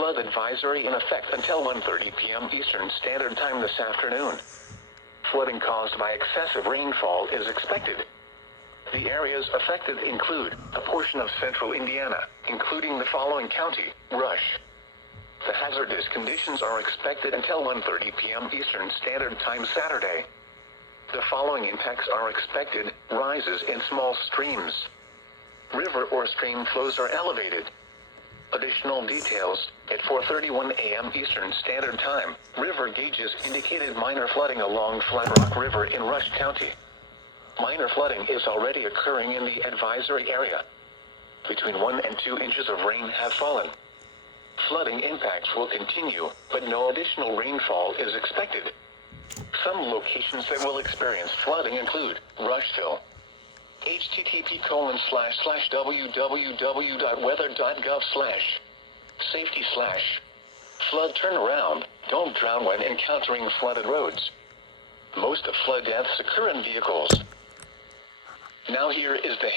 flood advisory in effect until 1:30 p.m. Eastern Standard Time this afternoon. Flooding caused by excessive rainfall is expected. The areas affected include a portion of central Indiana, including the following county: Rush. The hazardous conditions are expected until 1:30 p.m. Eastern Standard Time Saturday. The following impacts are expected: rises in small streams. River or stream flows are elevated. Additional details: at 4:31 a.m. Eastern Standard Time, river gauges indicated minor flooding along Flat Rock River in Rush County. Minor flooding is already occurring in the advisory area. Between 1 and 2 inches of rain have fallen. Flooding impacts will continue, but no additional rainfall is expected. Some locations that will experience flooding include Rushville. http://www.weather.gov/safety/flood turnaround. Don't drown when encountering flooded roads. Most of flood deaths occur in vehicles. Now here is the